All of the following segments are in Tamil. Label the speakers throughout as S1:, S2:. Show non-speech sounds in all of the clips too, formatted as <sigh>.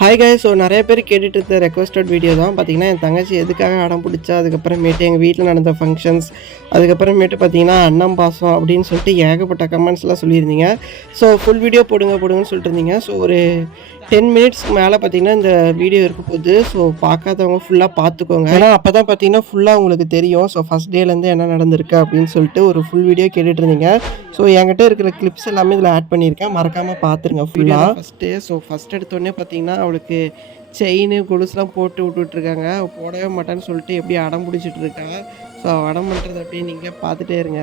S1: ஹாய் காய் ஸோ நிறைய பேர் கேட்டுட்டு இருந்த ரெக்வஸ்டட் வீடியோ தான். பார்த்தீங்கன்னா என் தங்கச்சி எதுக்காக அடம் பிடிச்சா அதுக்கப்புறமேட்டு எங்கள் வீட்டில் நடந்த ஃபங்க்ஷன்ஸ் அதுக்கப்புறமேட்டு பார்த்தீங்கன்னா அண்ணம் பாசம் அப்படின்னு சொல்லிட்டு ஏகப்பட்ட கமெண்ட்ஸ்லாம் சொல்லியிருந்தீங்க. ஸோ ஃபுல் வீடியோ போடுங்க போடுங்கன்னு சொல்லிட்டு இருந்தீங்க. ஸோ ஒரு டென் மினிட்ஸ்க்கு மேலே பார்த்தீங்கன்னா இந்த வீடியோ இருக்க போகுது. ஸோ பார்க்காதவங்க ஃபுல்லாக பார்த்துக்கோங்க. ஏன்னா அப்போ தான் பார்த்தீங்கன்னா ஃபுல்லாக உங்களுக்கு தெரியும். ஸோ ஃபஸ்ட் டேலேருந்து என்ன நடந்திருக்கு அப்படின்னு சொல்லிட்டு ஒரு ஃபுல் வீடியோ கேட்டுட்டு இருந்தீங்க. ஸோ என்கிட்ட இருக்கிற கிளிப்ஸ் எல்லாமே இதில் ஆட் பண்ணியிருக்கேன். மறக்காமல் பார்த்துருங்க ஃபுல்லாக ஃபஸ்ட்டு ஸோ ஃபஸ்ட் எடுத்தோடனே பார்த்தீங்கன்னா அவளுக்கு செயின் கொலுசுலாம் போட்டு விட்டுட்ருக்காங்க. போடவே மாட்டேன்னு சொல்லிட்டு எப்படி அடம் பிடிச்சிட்டு இருக்கா ஸோ அடம் பண்ணுறது அப்படியே நீங்களே பார்த்துட்டே இருங்க.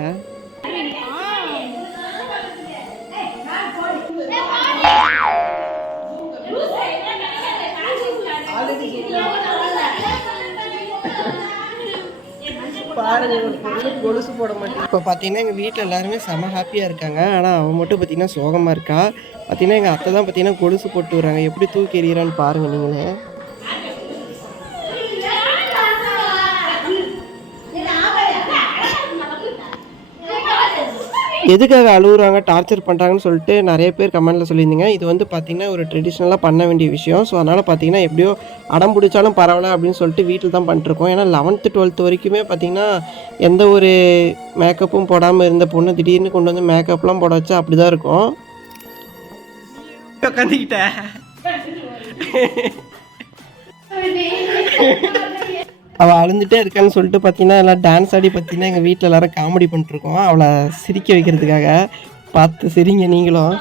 S1: கொலுசு போட மாட்டேன் இப்போ பார்த்தீங்கன்னா எங்கள் வீட்டில் எல்லாருமே செம ஹாப்பியாக இருக்காங்க. ஆனால் அவன் மட்டும் பார்த்தீங்கன்னா சோகமாக இருக்கா? பார்த்தீங்கன்னா எங்கள் அத்தை தான் பார்த்தீங்கன்னா கொலுசு போட்டு வராங்க எப்படி தூக்கி எறிகிறான்னு பாருங்கள் நீங்களே. எதுக்காக அழுகுறாங்க டார்ச்சர் பண்ணுறாங்கன்னு சொல்லிட்டு நிறைய பேர் கமெண்ட்டில் சொல்லியிருந்தீங்க. இது வந்து பார்த்திங்கன்னா ஒரு ட்ரெடிஷ்னலாக பண்ண வேண்டிய விஷயம். ஸோ அதனால் பார்த்தீங்கன்னா எப்படியோ அடம் பிடிச்சாலும் பரவாயில்ல அப்படின்னு சொல்லிட்டு வீட்டில் தான் பண்ணிருக்கோம் ஏன்னா லெவன்த்து டுவெல்த்து வரைக்குமே பார்த்திங்கன்னா எந்த ஒரு மேக்கப்பும் போடாமல் இருந்த பொண்ணு திடீர்னு கொண்டு வந்து மேக்கப்லாம் போட வச்சா அப்படி தான் இருக்கும். உட்காந்துக்கிட்டேன். <laughs> அவள் அழுந்துட்டே இருக்கான்னு சொல்லிட்டு பார்த்தீங்கன்னா எல்லாம் டான்ஸ் ஆடி பார்த்தீங்கன்னா எங்கள் வீட்டில் எல்லாரும் காமெடி பண்ணிட்டுருக்கோம் அவளை சிரிக்க வைக்கிறதுக்காக பார்த்து சிரிங்க நீங்களும்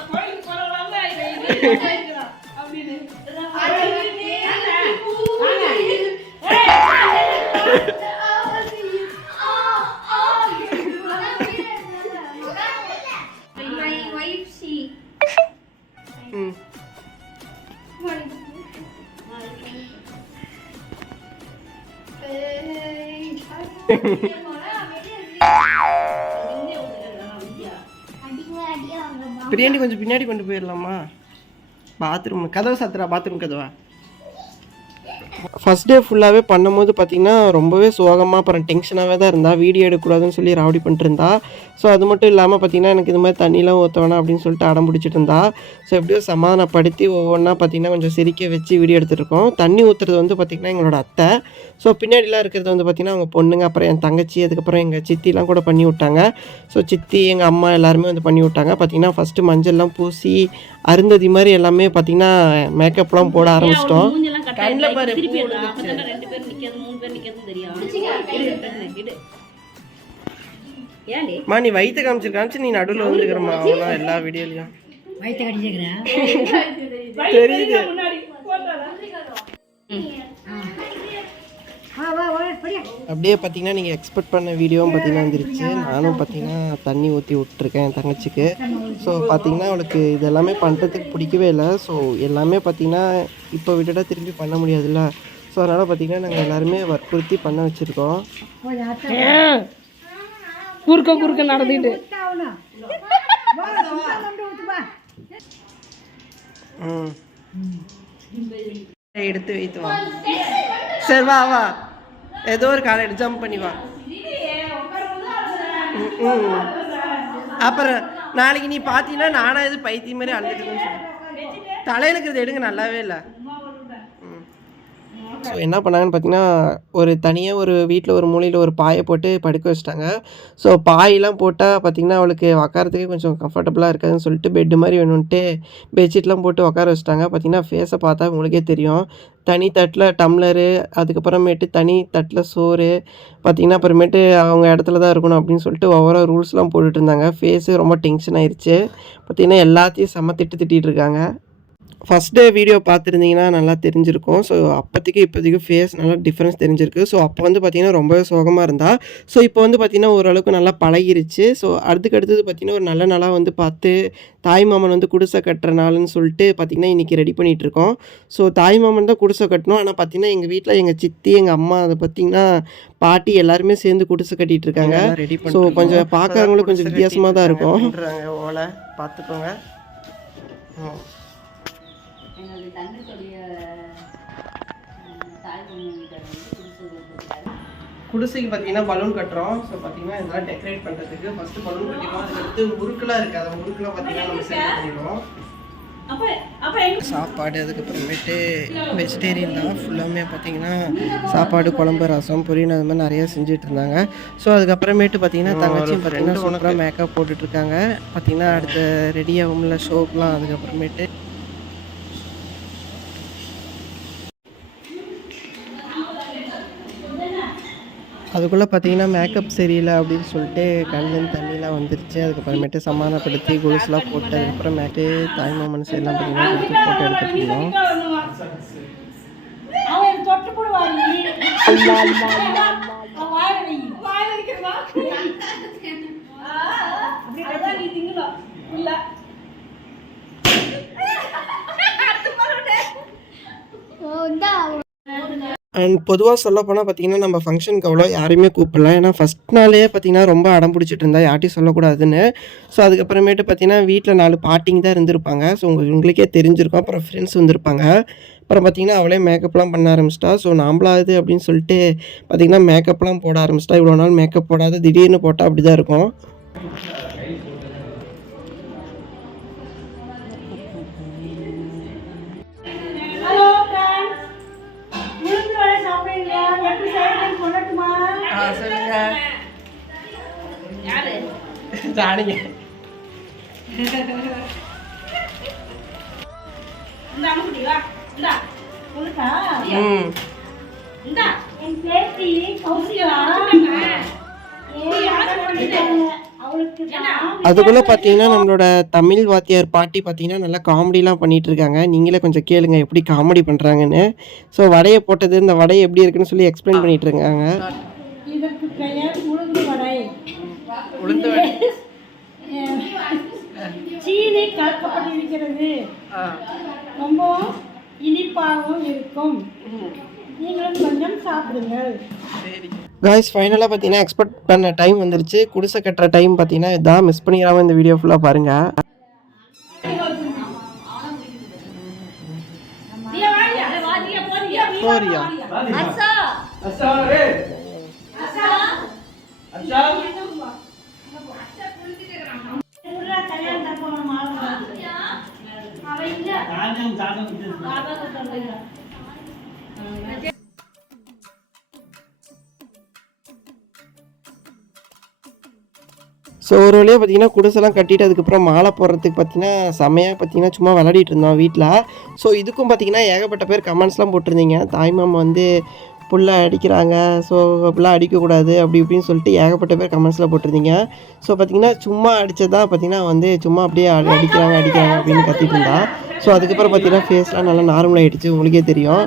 S1: பிரியாணி கொஞ்சம் பின்னாடி கொண்டு போயிடலாமா? பாத்ரூம் கதவை சாத்துறா பாத்ரூம் கதவா? ஃபஸ்ட் டே ஃபுல்லாகவே பண்ணும்போது பார்த்தீங்கன்னா ரொம்பவே சோகமாக அப்புறம் டென்ஷனாகவே தான் இருந்தா. வீடியோ எடுக்கக்கூடாதுன்னு சொல்லி ராவடி பண்ணிட்டு இருந்தா. ஸோ அது மட்டும் இல்லாமல் பார்த்தீங்கன்னா எனக்கு இது மாதிரி தண்ணிலாம் ஊற்ற வேணாம் அப்படின்னு சொல்லிட்டு அடம் பிடிச்சிட்டு இருந்தா. ஸோ எப்படியோ சமாதானப்படுத்தி ஒவ்வொன்றா பார்த்தீங்கன்னா கொஞ்சம் சிரிக்க வச்சு வீடியோ எடுத்துகிட்டு இருக்கோம். தண்ணி ஊற்றுறது வந்து பார்த்திங்கன்னா எங்களோட அத்தை. ஸோ பின்னாடிலாம் இருக்கிறது வந்து பார்த்திங்கன்னா அவங்க பொண்ணுங்க அப்புறம் என் தங்கச்சி அதுக்கப்புறம் எங்கள் சித்திலாம் கூட பண்ணி விட்டாங்க. ஸோ சித்தி எங்கள் அம்மா எல்லாருமே வந்து பண்ணி விட்டாங்க. பார்த்தீங்கன்னா ஃபஸ்ட்டு மஞ்சள்லாம் பூசி அருந்ததி மாதிரி எல்லாமே பார்த்தீங்கன்னா மேக்கப்லாம் போட ஆரம்பிச்சிட்டோம். கண்ணில் பாரு பூ விழுந்துச்சு.
S2: ரெண்டு பேர் நிக்கிறது மூணு பேர் நிக்கிறது தெரியும். இடு, இடு, இடு. ஏன்டி?
S1: மா நீ வயிற்று காமிச்சு நீ நடுவில் வந்துக்கிறமா அவ்வளோ எல்லா வீடியோலையும்.
S2: வயிற்று கடிச்சிக்கிறேன்
S1: தெரியுது. அப்படியே பார்த்தீங்கன்னா நீங்கள் எக்ஸ்பெக்ட் பண்ண வீடியோவும் பார்த்தீங்கன்னா வந்துருச்சு. நானும் பார்த்தீங்கன்னா தண்ணி ஊற்றி விட்டுருக்கேன் தங்கச்சிக்கு. ஸோ பார்த்தீங்கன்னா அவளுக்கு இது எல்லாமே பண்ணுறதுக்கு பிடிக்கவே இல்லை. ஸோ எல்லாமே பார்த்தீங்கன்னா இப்போ விட்டுட்டா திரும்பி பண்ண முடியாதுல்ல. ஸோ அதனால் பார்த்தீங்கன்னா நாங்கள் எல்லாருமே வற்புறுத்தி பண்ண வச்சுருக்கோம்.
S3: குறுக்க குறுக்க நடந்துட்டு
S1: எடுத்து வைத்து வா. சரி வா வா. ஏதோ ஒரு காலை எடுத்து ஜம்ப் பண்ணி வா. ம், ம். அப்புறம் நாளைக்கு நீ பார்த்தீங்கன்னா நானாக இது பைத்தியம் மாதிரி அழுதுட்டுன்னு சொல்லு தலையில இருக்கிறது எடுங்க நல்லாவே இல்லை. ஸோ என்ன பண்ணாங்கன்னு பார்த்தீங்கன்னா ஒரு தனியாக ஒரு வீட்டில் ஒரு மூலையில் ஒரு பாயை போட்டு படுக்க வச்சிட்டாங்க. ஸோ பாயெலாம் போட்டால் பார்த்தீங்கன்னா அவளுக்கு உக்காரத்துக்கே கொஞ்சம் கம்ஃபர்டபுளாக இருக்காதுன்னு சொல்லிட்டு பெட்டு மாதிரி வேணும்ன்ட்டு பெட்ஷீட்லாம் போட்டு உட்கார வச்சிட்டாங்க. பார்த்தீங்கன்னா ஃபேஸை பார்த்தா உங்களுக்கே தெரியும். தனி தட்டில் டம்ளரு அதுக்கப்புறமேட்டு தனி தட்டில் சோறு பார்த்திங்கன்னா அப்புறமேட்டு அவங்க இடத்துல தான் இருக்கணும் அப்படின்னு சொல்லிட்டு ஒவ்வொரு ரூல்ஸ்லாம் போட்டுட்ருந்தாங்க ஃபேஸு ரொம்ப டென்ஷன் ஆயிடுச்சு பார்த்தீங்கன்னா எல்லாத்தையும் செம்ம திட்டு திட்டிகிட்டு இருக்காங்க. ஃபஸ்ட் டே வீடியோ பார்த்துருந்தீங்கன்னா நல்லா தெரிஞ்சிருக்கும். ஸோ அப்போதைக்கு இப்போதைக்கு ஃபேஸ் நல்லா டிஃப்ரென்ஸ் தெரிஞ்சிருக்கு. ஸோ அப்போ வந்து பார்த்தீங்கன்னா ரொம்பவே சோகமாக இருந்தா. ஸோ இப்போ வந்து பார்த்தீங்கன்னா ஓரளவுக்கு நல்லா பழகிருச்சு. ஸோ அடுத்துக்கு அடுத்தது பார்த்தீங்கன்னா ஒரு நல்ல நாளாக வந்து பார்த்து தாய் மாமன் வந்து குடிசை கட்டுற நாள்னு சொல்லிட்டு பார்த்தீங்கன்னா இன்றைக்கி ரெடி பண்ணிகிட்டு இருக்கோம் ஸோ தாய் மாமன் தான் குடிசை கட்டணும். ஆனால் பார்த்தீங்கன்னா எங்கள் வீட்டில் எங்கள் சித்தி எங்கள் அம்மா அதை பார்த்தீங்கன்னா பாட்டி எல்லாருமே சேர்ந்து குடிசை கட்டிட்டு இருக்காங்க. ஸோ கொஞ்சம் பார்க்குறவங்களுக்கு கொஞ்சம் வித்தியாசமாக தான் இருக்கும். பார்த்துக்கோங்க.
S2: எங்களது தங்கத்துடைய தாய் பொண்ணு வீட்டை வந்து குடிசை கொடுத்துருக்காரு
S1: குடிசைக்கு பார்த்தீங்கன்னா பலூன் கட்டுறோம். ஸோ பார்த்தீங்கன்னா இதெல்லாம் டெக்கரேட் பண்ணுறதுக்கு ஃபஸ்ட்டு பலூன் கட்டிடுவோம் அதுக்கடுத்து முறுக்கெல்லாம் இருக்குது அந்த முறுக்கெல்லாம் பார்த்தீங்கன்னா நம்ம செட் பண்ணிடுவோம். சாப்பாடு அதுக்கப்புறமேட்டு வெஜிடேரியன் தான். ஃபுல்லாமே பார்த்தீங்கன்னா சாப்பாடு குழம்பு ரசம் பொரியல் அது மாதிரி நிறையா செஞ்சுட்டு இருந்தாங்க. ஸோ அதுக்கப்புறமேட்டு பார்த்தீங்கன்னா தங்கச்சியும் பார்த்தீங்கன்னா சூப்பராக மேக்கப் போட்டுட்ருக்காங்க பார்த்தீங்கன்னா அடுத்த ரெடி ஆகும்ல ஷோக்கெலாம் அதுக்கப்புறமேட்டு அதுக்குள்ளே பார்த்தீங்கன்னா மேக்கப் சரியில்லை அப்படின்னு சொல்லிட்டு கண்ணில் தண்ணிலாம் வந்துருச்சு. அதுக்கப்புறமேட்டு சமாதானப்படுத்தி கொலுசுலாம் போட்டு அதுக்கப்புறமேட்டு தாய்மாமன் சைட்லாம் பார்த்தீங்கன்னா கொடுத்து ஃபோட்டோ எடுத்துகிட்டு இருந்தோம்.
S4: அப்படியே நீ திங்கலாம் இல்ல
S1: அண்ட் பொதுவாக சொல்ல போனால் பார்த்தீங்கன்னா நம்ம ஃபங்க்ஷனுக்கு அவ்வளோ யாரையுமே கூப்பிடல. ஏன்னா ஃபஸ்ட் நாளே பார்த்தீங்கன்னா ரொம்ப அடம் பிடிச்சிட்டு இருந்தா யார்ட்டையும் சொல்லக்கூடாதுன்னு. ஸோ அதுக்கப்புறமேட்டு பார்த்தீங்கன்னா வீட்டில் நாலு பாட்டிங்க தான் இருந்திருப்பாங்க. ஸோ உங்கள் உங்களுக்கே தெரிஞ்சிருக்கும். அப்புறம் ஃப்ரெண்ட்ஸ் வந்திருப்பாங்க. அப்புறம் பார்த்தீங்கன்னா அவளே மேக்கப்லாம் பண்ண ஆரம்பிச்சிட்டா. ஸோ நாம்பளாது அப்படின்னு சொல்லிட்டு பார்த்தீங்கன்னா மேக்கப்லாம் போட ஆரம்பிச்சிட்டா. இவ்வளோ நாள் மேக்கப் போடாத திடீர்னு போட்டால் அப்படி தான் இருக்கும்.
S4: தான்.
S1: அதுக்குள்ளே பார்த்தீங்கன்னா நம்மளோட தமிழ் வாத்தியார் பாட்டி பார்த்தீங்கன்னா நல்லா காமெடிலாம் பண்ணிட்டு இருக்காங்க நீங்களே கொஞ்சம் கேளுங்க எப்படி காமெடி பண்ணுறாங்கன்னு ஸோ வடையை போட்டது இந்த வடை எப்படி இருக்குன்னு சொல்லி எக்ஸ்பிளைன் பண்ணிட்டு இருக்காங்க
S4: சீனி கலக்கப்பட்டிருக்கிறது. ரொம்ப இனிப்பாகவும் இருக்கும். நீங்களும் கொஞ்சம் சாப்பிடுங்கள்.
S1: காய்ஸ் ஃபைனலாக பார்த்தீங்கன்னா எக்ஸ்பெக்ட் பண்ண டைம் வந்துருச்சு. குடிசை கட்டுற டைம் பார்த்தீங்கன்னா இதான் மிஸ் பண்ணிடாம இந்த வீடியோ ஃபுல்லாக பாருங்கள்
S4: போன மாலை அவன் இல்ல
S1: ஸோ ஒரு வழியாக பார்த்தீங்கன்னா குடிசெல்லாம் கட்டிட்டு அதுக்கப்புறம் மாலை போடுறதுக்கு பார்த்தீங்கன்னா செமையாக பார்த்தீங்கன்னா சும்மா விளையாடிட்டு இருந்தோம் வீட்டில் ஸோ இதுக்கும் பார்த்தீங்கன்னா ஏகப்பட்ட பேர் கமெண்ட்ஸ்லாம் போட்டிருந்தீங்க. தாய்மாமா வந்து புல்ல அடிக்கிறாங்க. ஸோ அப்படிலாம் அடிக்கக்கூடாது அப்படி இப்படின்னு சொல்லிட்டு ஏகப்பட்ட பேர் கமெண்ட்ஸில் போட்டிருந்தீங்க. ஸோ பார்த்தீங்கன்னா சும்மா அடித்ததா பார்த்தீங்கன்னா வந்து சும்மா அப்படியே அடிக்கிறாங்க அடிக்கிறாங்க அப்படின்னு கத்திட்டு இருந்தா. ஸோ அதுக்கப்புறம் பார்த்தீங்கன்னா ஃபேஸ்லாம் நல்லா நார்மல் ஆகிடுச்சு உங்களுக்கே தெரியும்.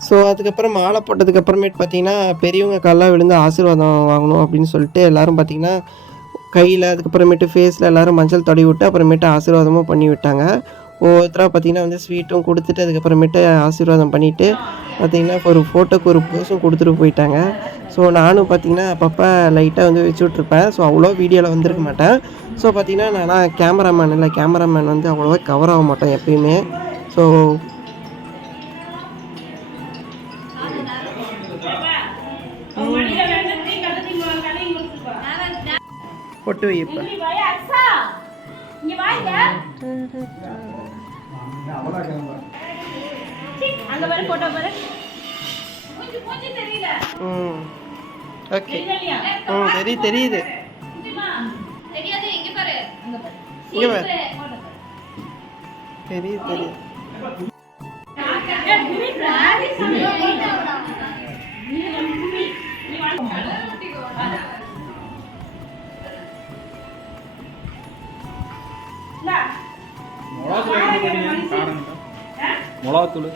S1: ஸோ அதுக்கப்புறம் மாலை போட்டதுக்கு அப்புறமேட்டு பார்த்தீங்கன்னா பெரியவங்க கால்லாம் விழுந்து ஆசீர்வாதம் வாங்கணும் அப்படின்னு சொல்லிட்டு எல்லாரும் பார்த்தீங்கன்னா கையில் அதுக்கப்புறமேட்டு ஃபேஸில் எல்லாரும் மஞ்சள் தடவி விட்டு அப்புறமேட்டு ஆசீர்வாதமும் பண்ணி விட்டாங்க ஒவ்வொருத்தராக பார்த்தீங்கன்னா வந்து ஸ்வீட்டும் கொடுத்துட்டு அதுக்கப்புறமேட்டு ஆசீர்வாதம் பண்ணிவிட்டு பார்த்தீங்கன்னா ஒரு ஃபோட்டோக்கு ஒரு போஸும் கொடுத்துட்டு போயிட்டாங்க. ஸோ நானும் பார்த்தீங்கன்னா அப்பப்போ லைட்டாக வந்து வச்சு விட்ருப்பேன் ஸோ அவ்வளோ வீடியோவில் வந்திருக்க மாட்டேன். ஸோ பார்த்தீங்கன்னா நான்லாம் கேமராமேன் இல்லை கேமராமேன் வந்து அவ்வளோவா கவர் ஆக மாட்டேன் எப்பயுமே. ஸோ பொட்டு வைப்பேன்
S4: இங்க வாயா, அக்ஸா இங்க வாங்க அங்க பாரு போட்டோ பாரு. மூஞ்சி மூஞ்சி தெரியல.
S1: ம். ஓகே. ம் தெரியுது. தெரியுது
S2: தெரியாது எங்க பாரு. அங்க பாரு.
S1: இங்கே பாரு. தெரியுது தெரியுது.
S5: மிளகாத்தூள்.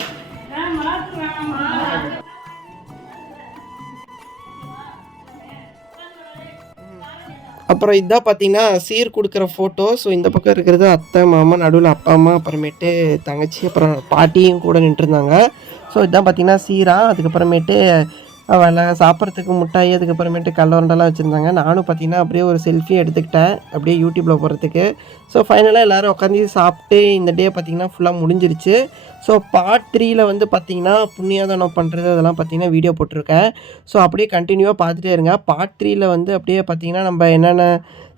S1: அப்புறம் இதான் பார்த்தீங்கன்னா சீர் கொடுக்குற ஃபோட்டோ ஸோ இந்த பக்கம் இருக்கிறது அத்தை மாமா நடுவில் அப்பா அம்மா அப்புறமேட்டு தங்கச்சி அப்புறம் பாட்டியும் கூட நின்றுருந்தாங்க. ஸோ இதான் பார்த்தீங்கன்னா சீரா அதுக்கப்புறமேட்டு அவளை சாப்பிட்றதுக்கு முட்டாய் அதுக்கப்புறமேட்டு கல்லவரண்டெல்லாம் வச்சுருந்தாங்க. நானும் பார்த்தீங்கன்னா அப்படியே ஒரு செல்ஃபி எடுத்துக்கிட்டேன். அப்படியே யூடியூப்பில் போகிறதுக்கு ஸோ ஃபைனலாக எல்லோரும் உட்காந்து சாப்பிட்டு இந்த டே பார்த்திங்கன்னா ஃபுல்லாக முடிஞ்சிருச்சு. ஸோ பார்ட் த்ரீயில் வந்து பார்த்திங்கன்னா புண்ணியாதானம் பண்ணுறது அதெல்லாம் பார்த்திங்கன்னா வீடியோ போட்டிருக்கேன். ஸோ அப்படியே கண்டினியூவாக பார்த்துட்டே இருங்க. பார்ட் த்ரீயில் வந்து அப்படியே பார்த்திங்கன்னா நம்ம என்னென்ன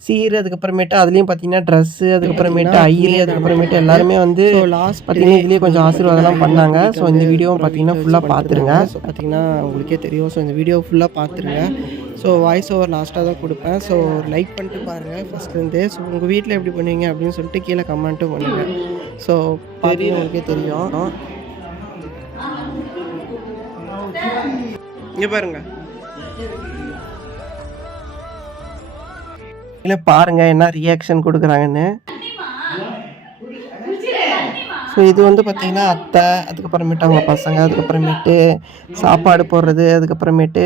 S1: சீர் அதுக்கப்புறமேட்டு அதுலேயும் பார்த்தீங்கன்னா ட்ரெஸ்ஸு அதுக்கப்புறமேட்டு ஐயரி அதுக்கப்புறமேட்டு எல்லாருமே வந்து லாஸ்ட் பார்த்தீங்கன்னா இதுலேயே கொஞ்சம் ஆசீர்வாதம்லாம் பண்ணாங்க. ஸோ இந்த வீடியோவும் பார்த்தீங்கன்னா ஃபுல்லாக பார்த்துருங்க ஸோ பார்த்தீங்கன்னா உங்களுக்கே தெரியும். ஸோ இந்த வீடியோ ஃபுல்லாக பார்த்துருங்க ஸோ வாய்ஸ் ஓவர் லாஸ்ட்டாக தான் கொடுப்பேன். ஸோ லைக் பண்ணிட்டு பாருங்கள் ஃபஸ்ட்லேருந்து ஸோ உங்கள் வீட்டில் எப்படி பண்ணுவீங்க அப்படின்னு சொல்லிட்டு கீழே கமெண்ட்டும் பண்ணுங்கள் ஸோ பாதி உங்களுக்கே தெரியும். இங்கே பாருங்க. இல்லை பாருங்க என்ன ரியாக்ஷன் கொடுக்குறாங்கன்னு. ஸோ இது வந்து பார்த்திங்கன்னா அத்தை அதுக்கப்புறமேட்டு அவங்க பசங்க அதுக்கப்புறமேட்டு சாப்பாடு போடுறது அதுக்கப்புறமேட்டு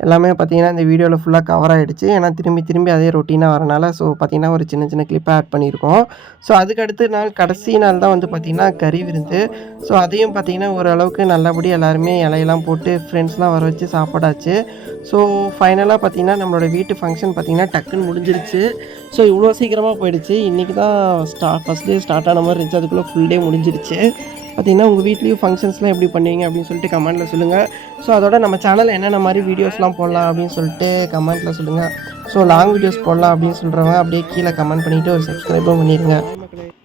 S1: எல்லாமே பார்த்திங்கன்னா இந்த வீடியோவில் ஃபுல்லாக கவர் ஆகிடுச்சு ஏன்னா திரும்பி திரும்பி அதே ரொட்டீனாக வரனால ஸோ பார்த்திங்கன்னா ஒரு சின்ன சின்ன கிளிப்பை ஆட் பண்ணியிருக்கோம். ஸோ அதுக்கு அடுத்த நாள் கடைசி நாள் தான் வந்து பார்த்திங்கன்னா கறி விருந்து. ஸோ அதையும் பார்த்திங்கன்னா ஓரளவுக்கு நல்லபடி எல்லாருமே இலையெல்லாம் போட்டு ஃப்ரெண்ட்ஸ்லாம் வர வச்சு சாப்பாடாச்சு ஸோ ஃபைனலாக பார்த்திங்கன்னா நம்மளோட வீட்டு ஃபங்க்ஷன் பார்த்திங்கன்னா டக்குன்னு முடிஞ்சிருச்சு. ஸோ இவ்வளோ சீக்கிரமாக போயிடுச்சு. இன்றைக்கி தான் ஸ்டா ஃபஸ்ட் டே ஸ்டார்ட் ஆன மாதிரி இருந்துச்சு. அதுக்குள்ளே ஃபுல் டே முடிஞ்சிருச்சு. பார்த்தீங்கன்னா உங்கள் வீட்லேயும் ஃபங்க்ஷன்ஸ்லாம் எப்படி பண்ணுவீங்க அப்படின்னு சொல்லிட்டு கமெண்ட்டில் சொல்லுங்கள் ஸோ அதோட நம்ம சேனலில் என்னென்ன மாதிரி வீடியோஸ்லாம் போடலாம் அப்படின்னு சொல்லிட்டு கமெண்ட்டில் சொல்லுங்கள் ஸோ லாங் வீடியோஸ் போடலாம் அப்படின்னு சொல்கிறவங்க அப்படியே கீழே கமெண்ட் பண்ணிவிட்டு ஒரு சப்ஸ்கிரைபும் பண்ணிடுங்க